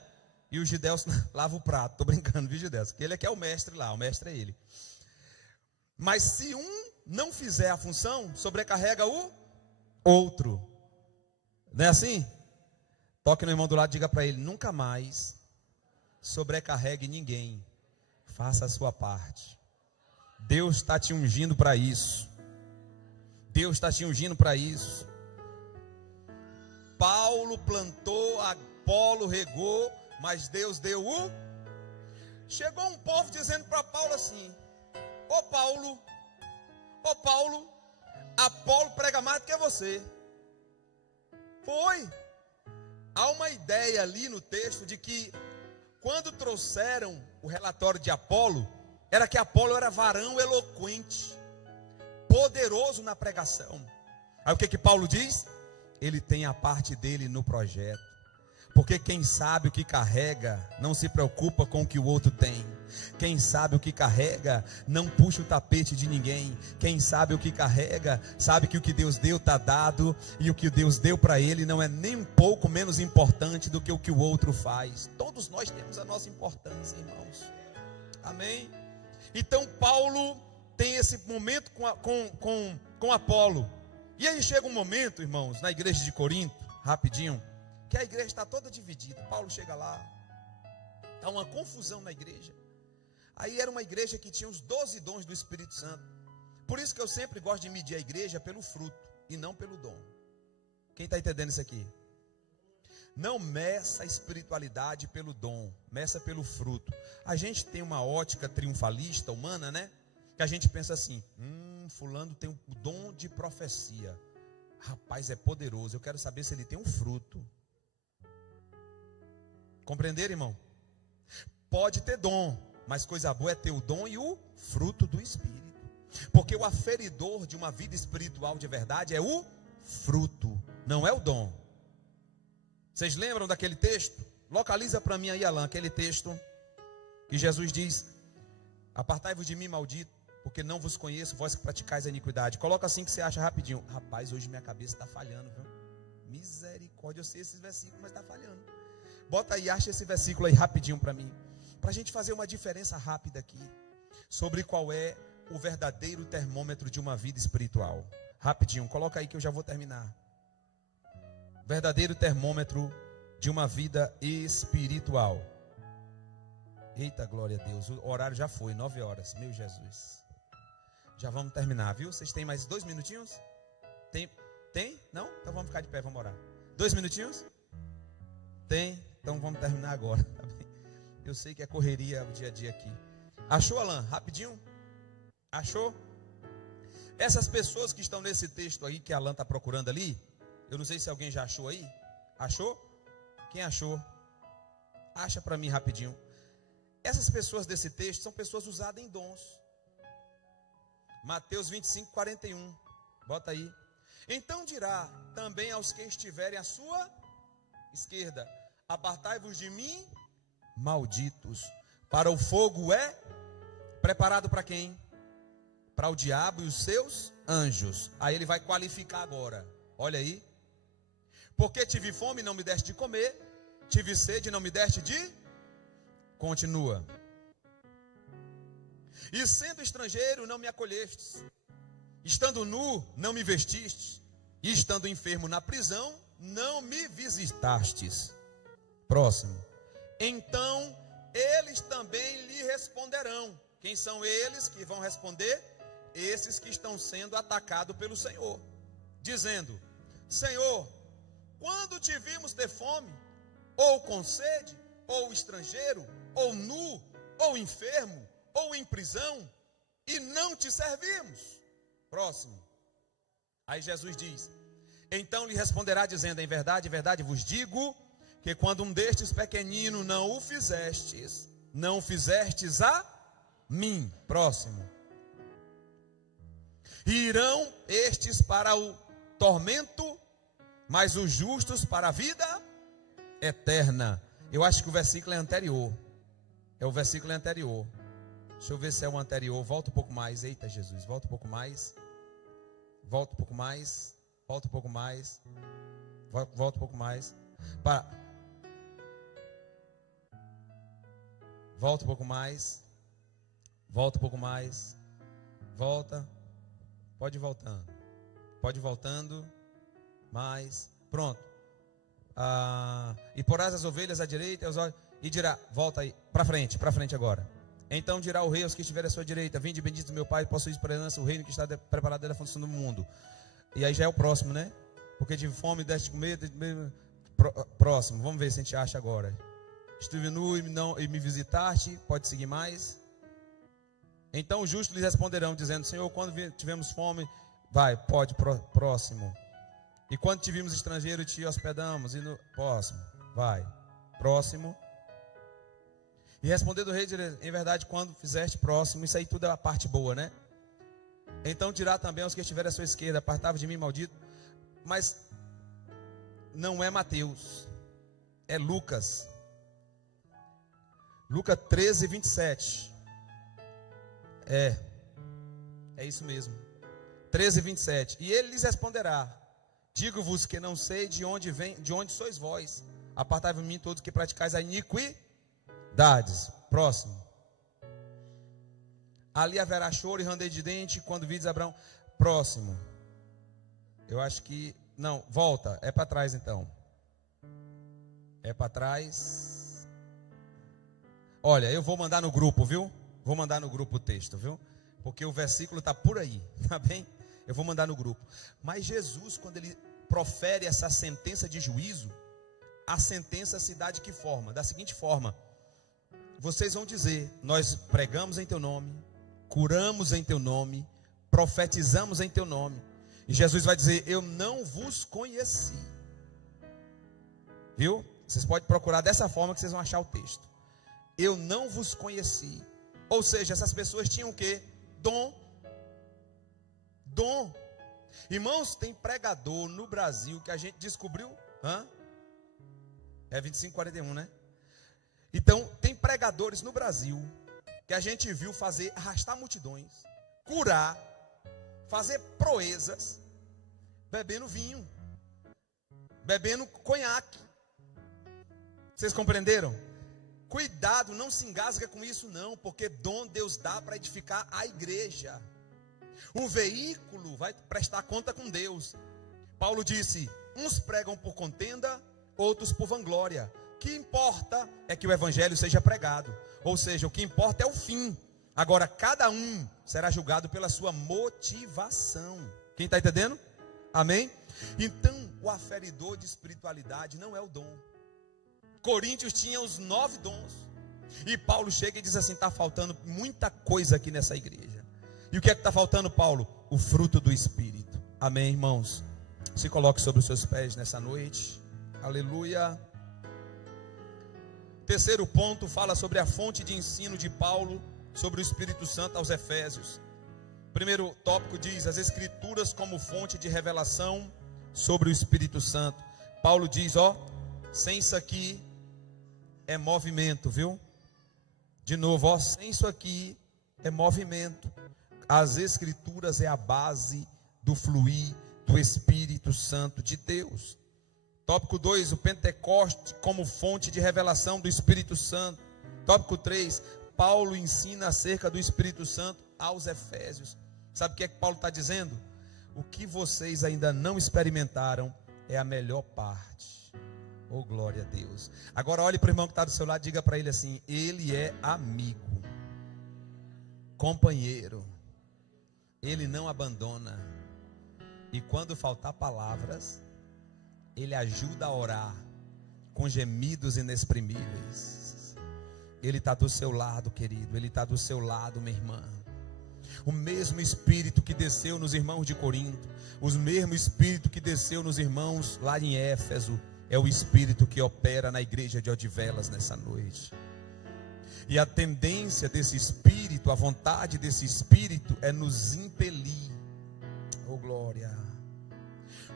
E o Gidelson lava o prato. Estou brincando, viu, Gidelson? Porque ele é que é o mestre lá, o mestre é ele. Mas se um não fizer a função, sobrecarrega o outro. Não é assim? Toque no irmão do lado e diga para ele: nunca mais sobrecarregue ninguém. Faça a sua parte. Deus está te ungindo para isso. Deus está te ungindo para isso. Paulo plantou, Apolo regou, mas Deus deu o... Chegou um povo dizendo para Paulo assim: ô Paulo, Ô Paulo, Apolo prega mais do que você. Foi. Há uma ideia ali no texto de que quando trouxeram o relatório de Apolo, era que Apolo era varão eloquente, poderoso na pregação. Aí o que Paulo diz? Ele tem a parte dele no projeto. Porque quem sabe o que carrega, não se preocupa com o que o outro tem. Quem sabe o que carrega, não puxa o tapete de ninguém. Quem sabe o que carrega, sabe que o que Deus deu está dado. E o que Deus deu para ele não é nem um pouco menos importante do que o que o outro faz. Todos nós temos a nossa importância, irmãos. Amém? Então Paulo tem esse momento com Apolo. E aí chega um momento, irmãos, na igreja de Corinto, rapidinho, que a igreja está toda dividida. Paulo chega lá, está uma confusão na igreja. Aí era uma igreja que tinha os 12 dons do Espírito Santo. Por isso que eu sempre gosto de medir a igreja pelo fruto e não pelo dom. Quem está entendendo isso aqui? Não meça a espiritualidade pelo dom, meça pelo fruto. A gente tem uma ótica triunfalista humana, né? Que a gente pensa assim, fulano tem o dom de profecia. Rapaz, é poderoso, eu quero saber se ele tem um fruto. Compreenderam, irmão? Pode ter dom, mas coisa boa é ter o dom e o fruto do Espírito. Porque o aferidor de uma vida espiritual de verdade é o fruto, não é o dom. Vocês lembram daquele texto? Localiza para mim aí, Alan, aquele texto que Jesus diz: apartai-vos de mim, maldito, porque não vos conheço, vós que praticais a iniquidade. Coloca assim que você acha rapidinho. Rapaz, hoje minha cabeça está falhando, viu? Misericórdia, eu sei esses versículos, mas está falhando. Bota aí, acha esse versículo aí rapidinho para mim, para a gente fazer uma diferença rápida aqui, sobre qual é o verdadeiro termômetro de uma vida espiritual. Rapidinho, coloca aí que eu já vou terminar. Verdadeiro termômetro de uma vida espiritual. Eita, glória a Deus, o horário já foi, 9 horas, meu Jesus. Já vamos terminar, viu? Vocês têm mais 2 minutinhos? Tem? Não? Então vamos ficar de pé, vamos orar. 2 minutinhos? Tem? Então vamos terminar agora, tá bem? Eu sei que é correria o dia a dia aqui. Achou, Alan? Rapidinho? Achou? Essas pessoas que estão nesse texto aí que Alan está procurando ali, eu não sei se alguém já achou aí. Achou? Quem achou? Acha para mim rapidinho. Essas pessoas desse texto são pessoas usadas em dons. Mateus 25, 41. Bota aí. Então dirá também aos que estiverem à sua esquerda: apartai-vos de mim, malditos, para o fogo é preparado para quem? Para o diabo e os seus anjos. Aí ele vai qualificar agora. Olha aí. Porque tive fome e não me deste de comer, tive sede e não me deste de... Continua. E sendo estrangeiro não me acolhestes, estando nu não me vestistes, e estando enfermo na prisão não me visitastes. Próximo. Então eles também lhe responderão. Quem são eles que vão responder? Esses que estão sendo atacados pelo Senhor, dizendo: Senhor, quando te vimos ter fome, ou com sede, ou estrangeiro, ou nu, ou enfermo, ou em prisão, e não te servimos? Próximo. Aí Jesus diz: então lhe responderá dizendo: em verdade vos digo, que quando um destes pequeninos não o fizestes, não fizestes a mim. Próximo. Irão estes para o tormento, mas os justos para a vida eterna. Eu acho que o versículo é anterior. É o versículo anterior. Deixa eu ver se é o anterior. Volta um pouco mais. Eita Jesus, volta um pouco mais. Volta um pouco mais. Volta um pouco mais. Volta um pouco mais. Volta um pouco mais. Volta um pouco mais. Volta. Pode ir voltando. Pode ir voltando. Mais. Pronto. E porás as ovelhas à direita e dirá, volta aí, para frente agora. Então dirá o rei aos que estiverem à sua direita: vinde bendito meu Pai, possuís por herança o reino que está preparado desde a fundação do mundo. E aí já é o próximo, né? Porque tive fome, deste comer. Próximo, vamos ver se a gente acha agora. Estive nu e me visitaste. Pode seguir mais. Então os justos lhes responderão, dizendo: Senhor, quando tivemos fome, próximo. E quando te vimos estrangeiro, te hospedamos. E no próximo, próximo. E respondendo o rei, em verdade, quando fizeste próximo, isso aí tudo é a parte boa, né? Então dirá também aos que estiverem à sua esquerda: apartai-vos de mim, maldito. Mas não é Mateus, é Lucas. Lucas 13, 27. É isso mesmo. 13, 27. E ele lhes responderá: digo-vos que não sei de onde sois vós. Apartai-vos de mim todos que praticais a iniquidades. Próximo. Ali haverá choro e ranger de dente quando vides Abraão. Próximo. Eu acho que não, volta, é para trás então. É para trás. Olha, eu vou mandar no grupo, viu? Vou mandar no grupo o texto, viu? Porque o versículo está por aí, tá bem? Eu vou mandar no grupo. Mas Jesus, quando ele profere essa sentença de juízo, a sentença se dá de que forma? Da seguinte forma: vocês vão dizer: nós pregamos em teu nome, curamos em teu nome, profetizamos em teu nome. E Jesus vai dizer: eu não vos conheci. Viu? Vocês podem procurar dessa forma que vocês vão achar o texto. Eu não vos conheci. Ou seja, essas pessoas tinham o quê? Dom. Irmãos, tem pregador no Brasil que a gente descobriu. É 25:41, né? Então, tem pregadores no Brasil que a gente viu arrastar multidões, curar, fazer proezas, bebendo vinho, bebendo conhaque. Vocês compreenderam? Cuidado, não se engasga com isso não, porque dom Deus dá para edificar a igreja. Um veículo vai prestar conta com Deus. Paulo disse: uns pregam por contenda, outros por vanglória. O que importa é que o evangelho seja pregado. Ou seja, o que importa é o fim. Agora, cada um será julgado pela sua motivação. Quem está entendendo? Amém? Então, o aferidor de espiritualidade não é o dom. Coríntios tinha os 9 dons. E Paulo chega e diz assim: está faltando muita coisa aqui nessa igreja. E o que é que está faltando, Paulo? O fruto do Espírito. Amém, irmãos? Se coloque sobre os seus pés nessa noite. Aleluia. Terceiro ponto fala sobre a fonte de ensino de Paulo sobre o Espírito Santo aos Efésios. Primeiro tópico diz: as Escrituras como fonte de revelação sobre o Espírito Santo. Paulo diz, sem isso aqui é movimento, viu? De novo, sem isso aqui é movimento. As Escrituras é a base do fluir do Espírito Santo de Deus. Tópico 2, o Pentecoste como fonte de revelação do Espírito Santo. Tópico 3, Paulo ensina acerca do Espírito Santo aos Efésios. Sabe o que é que Paulo está dizendo? O que vocês ainda não experimentaram é a melhor parte. Oh, glória a Deus. Agora olhe para o irmão que está do seu lado e diga para ele assim: ele é amigo, companheiro, ele não abandona. E quando faltar palavras, ele ajuda a orar com gemidos inexprimíveis. Ele está do seu lado, querido. Ele está do seu lado, minha irmã. O mesmo Espírito que desceu nos irmãos de Corinto, o mesmo Espírito que desceu nos irmãos lá em Éfeso, é o Espírito que opera na igreja de Odivelas nessa noite. E a tendência desse Espírito, a vontade desse Espírito é nos impelir. Oh, glória.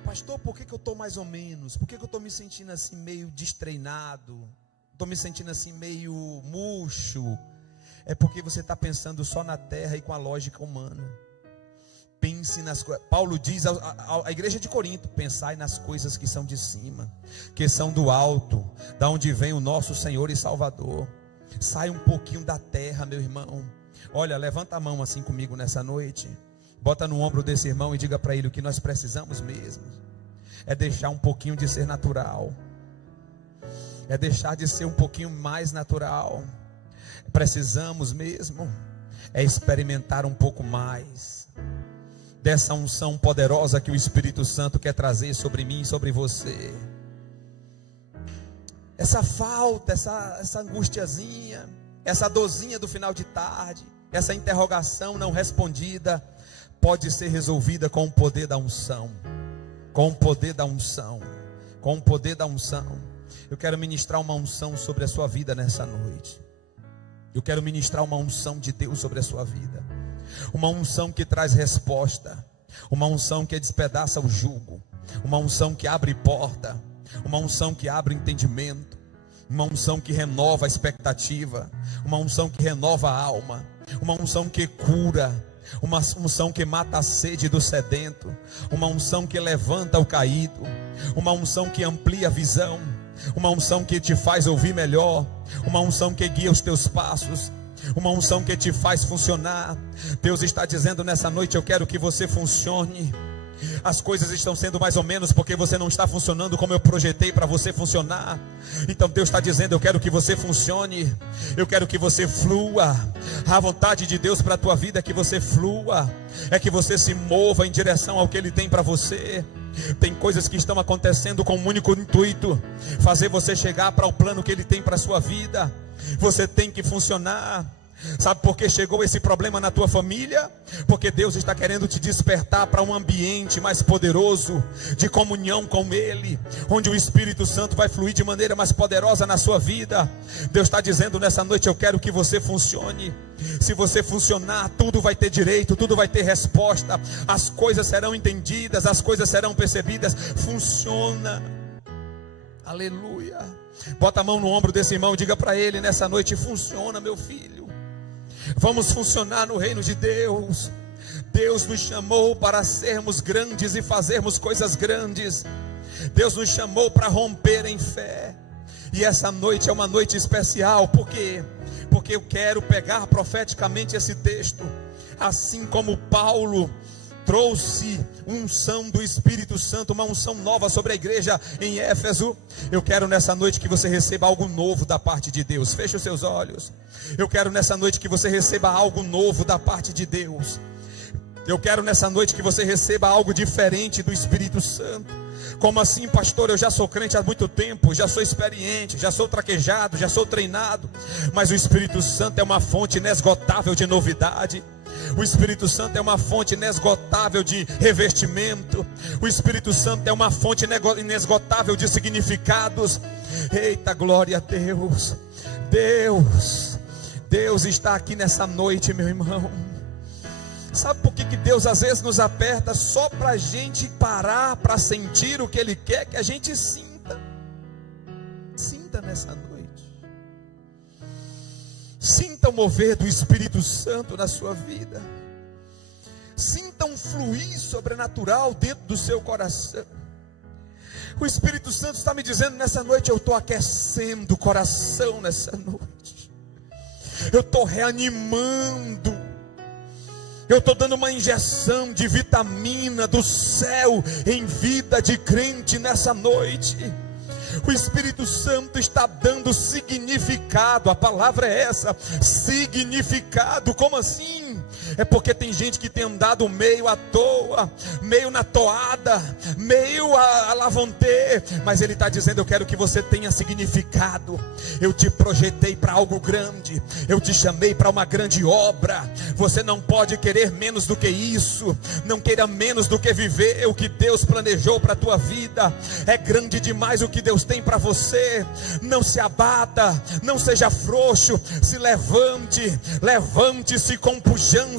Pastor, por que eu estou mais ou menos? Por que eu estou me sentindo assim meio destreinado? Estou me sentindo assim meio murcho? É porque você está pensando só na terra e com a lógica humana. Pense nas coisas. Paulo diz à igreja de Corinto: pensai nas coisas que são de cima, que são do alto, da onde vem o nosso Senhor e Salvador. Sai um pouquinho da terra, meu irmão. Olha, levanta a mão assim comigo nessa noite. Bota no ombro desse irmão e diga para ele: o que nós precisamos mesmo é deixar um pouquinho de ser natural. É deixar de ser um pouquinho mais natural. Precisamos mesmo é experimentar um pouco mais dessa unção poderosa que o Espírito Santo quer trazer sobre mim e sobre você. Essa falta, essa angustiazinha, essa dorzinha do final de tarde, essa interrogação não respondida pode ser resolvida com o poder da unção. Com o poder da unção. Com o poder da unção. Eu quero ministrar uma unção sobre a sua vida nessa noite. Eu quero ministrar uma unção de Deus sobre a sua vida. Uma unção que traz resposta. Uma unção que despedaça o jugo. Uma unção que abre porta. Uma unção que abre entendimento. Uma unção que renova a expectativa. Uma unção que renova a alma. Uma unção que cura. Uma unção que mata a sede do sedento. Uma unção que levanta o caído. Uma unção que amplia a visão. Uma unção que te faz ouvir melhor. Uma unção que guia os teus passos. Uma unção que te faz funcionar. Deus está dizendo nessa noite: eu quero que você funcione. As coisas estão sendo mais ou menos porque você não está funcionando como eu projetei para você funcionar. Então Deus está dizendo: eu quero que você funcione. Eu quero que você flua. A vontade de Deus para a tua vida é que você flua. É que você se mova em direção ao que Ele tem para você. Tem coisas que estão acontecendo com um único intuito: fazer você chegar para o plano que Ele tem para a sua vida. Você tem que funcionar. Sabe por que chegou esse problema na tua família? Porque Deus está querendo te despertar para um ambiente mais poderoso, de comunhão com Ele, onde o Espírito Santo vai fluir de maneira mais poderosa na sua vida. Deus está dizendo nessa noite: eu quero que você funcione. Se você funcionar, tudo vai ter direito, tudo vai ter resposta. As coisas serão entendidas, as coisas serão percebidas. Funciona. Aleluia. Bota a mão no ombro desse irmão e diga para ele nessa noite: funciona, meu filho. Vamos funcionar no reino de Deus. Deus nos chamou para sermos grandes e fazermos coisas grandes. Deus nos chamou para romper em fé. E essa noite é uma noite especial. Por quê? Porque eu quero pegar profeticamente esse texto. Assim como Paulo trouxe unção do Espírito Santo, uma unção nova sobre a igreja em Éfeso. Eu quero nessa noite que você receba algo novo da parte de Deus. Feche os seus olhos. Eu quero nessa noite que você receba algo novo da parte de Deus. Eu quero nessa noite que você receba algo diferente do Espírito Santo. Como assim, pastor? Eu já sou crente há muito tempo, já sou experiente, já sou traquejado, já sou treinado. Mas o Espírito Santo é uma fonte inesgotável de novidade. O Espírito Santo é uma fonte inesgotável de revestimento. O Espírito Santo é uma fonte inesgotável de significados. Eita, glória a Deus. Deus está aqui nessa noite, meu irmão. Sabe por que Deus às vezes nos aperta? Só para a gente parar, para sentir o que Ele quer que a gente sinta. Sinta nessa noite. Sinta o mover do Espírito Santo na sua vida. Sinta um fluir sobrenatural dentro do seu coração. O Espírito Santo está me dizendo nessa noite: eu estou aquecendo o coração nessa noite. Eu estou reanimando. Eu estou dando uma injeção de vitamina do céu em vida de crente nessa noite. O Espírito Santo está dando significado. A palavra é essa: significado. Como assim? É porque tem gente que tem andado meio à toa, meio na toada, meio a lavonter. Mas Ele está dizendo: eu quero que você tenha significado. Eu te projetei para algo grande. Eu te chamei para uma grande obra. Você não pode querer menos do que isso. Não queira menos do que viver o que Deus planejou para a tua vida. É grande demais o que Deus tem para você. Não se abata, não seja frouxo. Se levante, levante-se com pujança,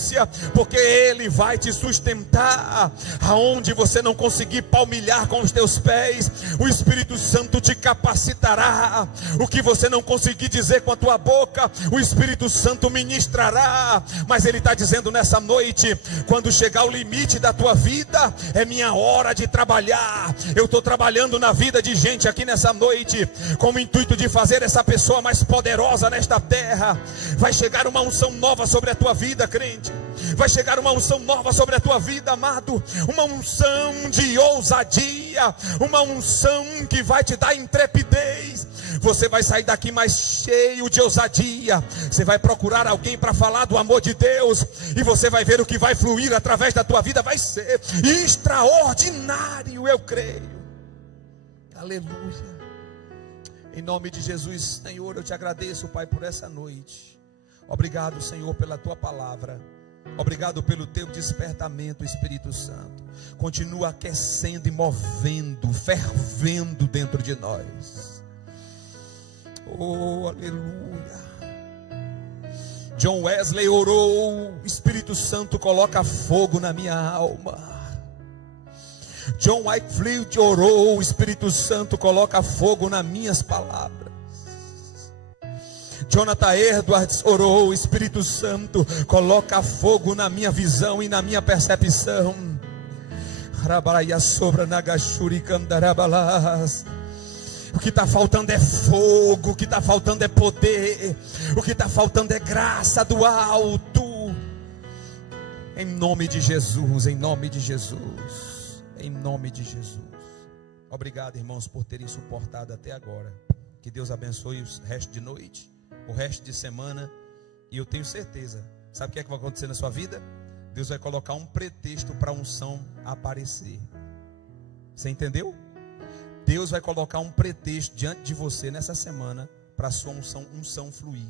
porque Ele vai te sustentar. Aonde você não conseguir palmilhar com os teus pés, o Espírito Santo te capacitará. O que você não conseguir dizer com a tua boca, o Espírito Santo ministrará. Mas Ele está dizendo nessa noite: quando chegar o limite da tua vida, é minha hora de trabalhar. Eu estou trabalhando na vida de gente aqui nessa noite, com o intuito de fazer essa pessoa mais poderosa nesta terra. Vai chegar uma unção nova sobre a tua vida, crente. Vai chegar uma unção nova sobre a tua vida, amado. Uma unção de ousadia, uma unção que vai te dar intrepidez. Você vai sair daqui mais cheio de ousadia. Você vai procurar alguém para falar do amor de Deus, e você vai ver o que vai fluir através da tua vida. Vai ser extraordinário, eu creio. Aleluia. Em nome de Jesus, Senhor, eu te agradeço, Pai, por essa noite. Obrigado, Senhor, pela tua palavra. Obrigado pelo teu despertamento, Espírito Santo. Continua aquecendo e movendo, fervendo dentro de nós. Oh, aleluia. John Wesley orou: Espírito Santo, coloca fogo na minha alma. John Wycliffe orou: Espírito Santo, coloca fogo nas minhas palavras. Jonathan Edwards orou: Espírito Santo, coloca fogo na minha visão e na minha percepção. O que está faltando é fogo, o que está faltando é poder, o que está faltando é graça do alto. Em nome de Jesus, em nome de Jesus, em nome de Jesus. Obrigado, irmãos, por terem suportado até agora. Que Deus abençoe o resto de noite, o resto de semana. E eu tenho certeza, sabe o que é que vai acontecer na sua vida? Deus vai colocar um pretexto para a unção aparecer. Você entendeu? Deus vai colocar um pretexto diante de você nessa semana para a sua unção fluir.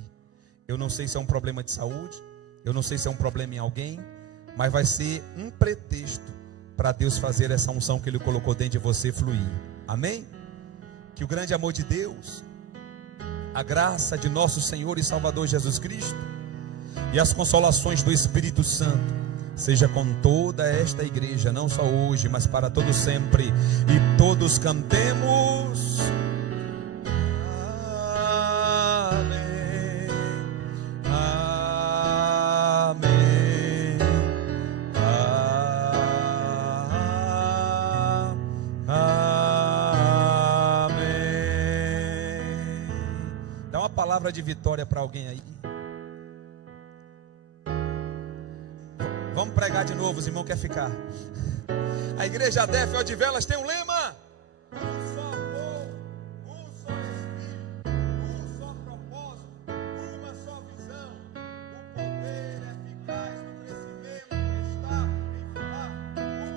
Eu não sei se é um problema de saúde, eu não sei se é um problema em alguém, mas vai ser um pretexto para Deus fazer essa unção que Ele colocou dentro de você fluir. Amém? Que o grande amor de Deus, a graça de nosso Senhor e Salvador Jesus Cristo e as consolações do Espírito Santo seja com toda esta igreja, não só hoje, mas para todo sempre. E todos cantemos: amém, amém, amém. Dá uma palavra de vitória para alguém aí. Vamos pregar de novo, os irmãos querem ficar. A igreja Adef Odivelas tem um lema: um só povo, um só espírito, um só propósito, uma só visão. O poder eficaz do crescimento está em falar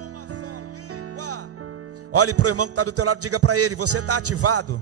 uma só língua. Olhe para o irmão que está do teu lado e diga para ele: você está ativado?